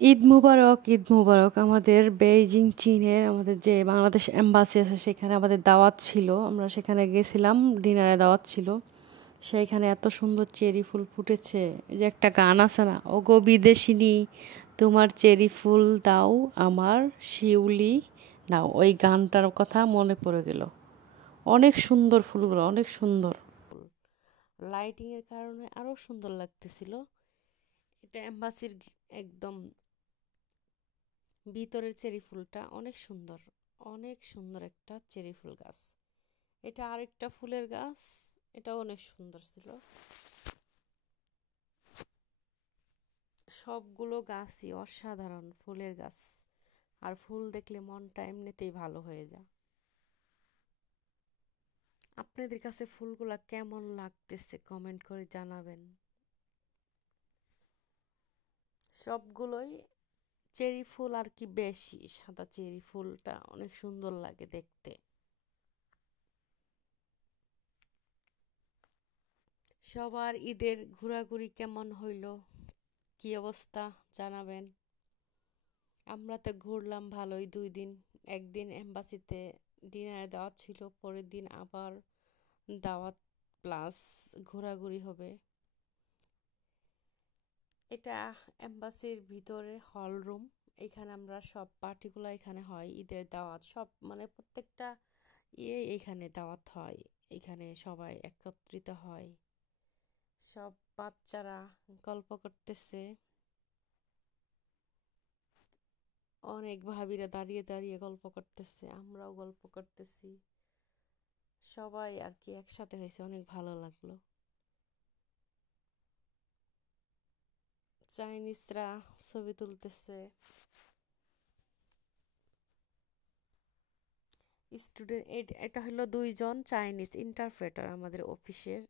ঈদ মুবারক, ঈদ মুবারক। আমাদের বেইজিং চীনের আমাদের যে বাংলাদেশ এম্বাসি আছে সেখানে আমাদের দাওয়াত ছিল। আমরা সেখানে গেছিলাম, ডিনারে দাওয়াত ছিল। সেইখানে এত সুন্দর চেরি ফুল ফুটেছে। এই যে একটা গান আছে না, ওগো বিদেশিনী তোমার চেরি ফুল দাও আমার শিউলি নাও, ওই গানটার কথা মনে পড়ে গেল। অনেক সুন্দর ফুলগুলো, অনেক সুন্দর। লাইটিং এর কারণে আরো সুন্দর লাগতেছিল। এটা এম্বাসির একদম ভিতরের চেরি ফুলটা অনেক সুন্দর, অনেক সুন্দর একটা চেরি ফুল গাছ। এটা আরেকটা ফুলের গাছ, এটাও অনেক সুন্দর ছিল। সবগুলো গাছই অসাধারণ ফুলের গাছ। আর ফুল দেখলে মনটা এমনিতেই ভালো হয়ে যায়। আপনাদের কাছে ফুলগুলা কেমন লাগতেছে কমেন্ট করে জানাবেন। সবগুলোই চেরি ফুল আর কি, বেশি সাদা চেরি ফুলটা অনেক সুন্দর লাগে দেখতে। সবার ঈদের ঘোরাঘুরি কেমন হইল, কি অবস্থা জানাবেন। আমরা তো ঘুরলাম ভালোই 2 দিন। একদিন এম্বাসিতে ডিনারে দাওয়াত ছিল, পরের দিন আবার দাওয়াত প্লাস ঘোরাঘুরি হবে। এটা এম্বাসির ভিতরে হল রুম। এখানে আমরা সব পার্টিগুলো এখানে হয়, ঈদের দাওয়াত সব মানে প্রত্যেকটা এখানে দাওয়াত হয়। এখানে সবাই একত্রিত হয়। সব বাচ্চারা গল্প করতেছে, অনেক ভাবিরা দাঁড়িয়ে দাঁড়িয়ে গল্প করতেছে, আমরাও গল্প করতেছি। সবাই আর কি একসাথে হয়েছে, অনেক ভালো লাগলো। চাইনিজরা ছবি তুলতেছে। স্টুডেন্ট, এটা হলো 2জন চাইনিজ ইন্টারপ্রেটার আমাদের অফিসের।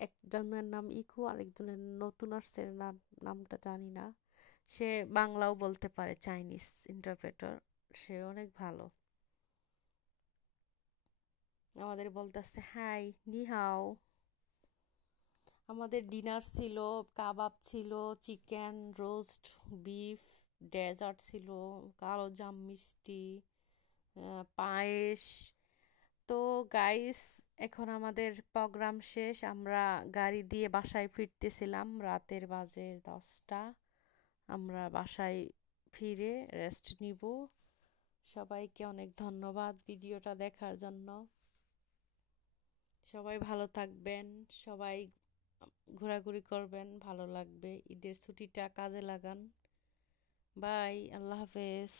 একজনের নাম ইকু, আরেকজনের নতুন আসছে, নামটা জানি না। সে বাংলাও বলতে পারে, চাইনিজ ইন্টারপ্রেটার। সে অনেক ভালো। আমাদের বলতেছে হাই, নি হাও। আমাদের ডিনার ছিল, কাবাব ছিল, চিকেন রোস্ট, বিফ, ডেজার্ট ছিল, কালো জাম মিষ্টি, পায়েস। তো গাইস, এখন আমাদের প্রোগ্রাম শেষ। আমরা গাড়ি দিয়ে বাসায় ফিরতেছিলাম, রাতের বাজে 10টা। আমরা বাসায় ফিরে রেস্ট নিব। সবাইকে অনেক ধন্যবাদ ভিডিওটা দেখার জন্য। সবাই ভালো থাকবেন, সবাই ঘোরাঘুরি করবেন, ভালো লাগবে। ঈদের ছুটিটা কাজে লাগান। বাই, আল্লাহ হাফেজ।